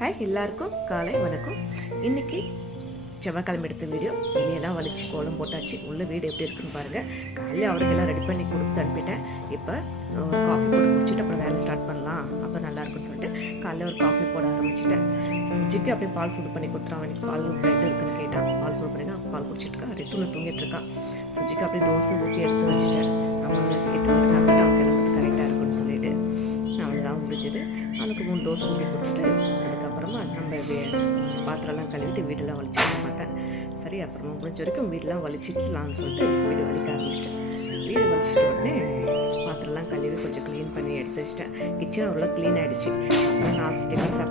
Hi எல்லாருக்கும் காலை வணக்கம். இன்றைக்கி செவ்வாய்க்கிழமை எடுத்த வீடியோ. வெளியெல்லாம் வலிச்சு கோலம் போட்டாச்சு. உள்ள வீடு எப்படி இருக்குன்னு பாருங்கள். காலையில் அவருக்கெல்லாம் ரெடி பண்ணி கொடுத்து அனுப்பிட்டேன். இப்போ ஒரு காஃபி போட்டு குடிச்சிட்டு அப்புறம் வேலை ஸ்டார்ட் பண்ணலாம், அப்போ நல்லாயிருக்குன்னு சொல்லிட்டு காலையில் ஒரு காஃபி போட ஆரம்பிச்சிட்டேன். சுஜிக்கு அப்படியே பால் சூடு பண்ணி கொடுத்துறான். அவனுக்கு பால் பிளட் இருக்குன்னு கேட்டான். பால் சூடு பண்ணி பால் குடிச்சிட்டு இருக்கான். ரெட்டுல தூங்கிட்டு இருக்கான். சுஜிக்கு அப்படியே தோசை ஊற்றி எடுத்து வச்சுட்டேன். அவனுக்கு 8 மணிக்கு சாப்பிட்டு அவன் கிளம்புறது கரெக்டாக இருக்குன்னு சொல்லிட்டு அவ்வளோதான் முடிஞ்சது. அவனுக்கு 3 தோசை ஊற்றி கொடுத்துட்டு அதுக்கப்புறமா நம்ம பாத்திரம்லாம் கழுவிட்டு வீடெல்லாம் வலிச்சுட்டு பார்த்தேன். சரி, அப்புறமா முடிஞ்ச வரைக்கும் வீடெல்லாம் வலிச்சிக்கலாம்னு சொல்லிட்டு வீடு வலிக்க ஆரம்பிச்சிட்டேன். வீடு வலிச்சிட்ட உடனே பாத்திரம்லாம் கழுவி கொஞ்சம் க்ளீன் பண்ணி எடுத்து வச்சிட்டேன். கிச்சன் அவ்வளோ க்ளீன் ஆகிடுச்சு. அப்புறம் நான் டிஃபன் சாப்பிட்டு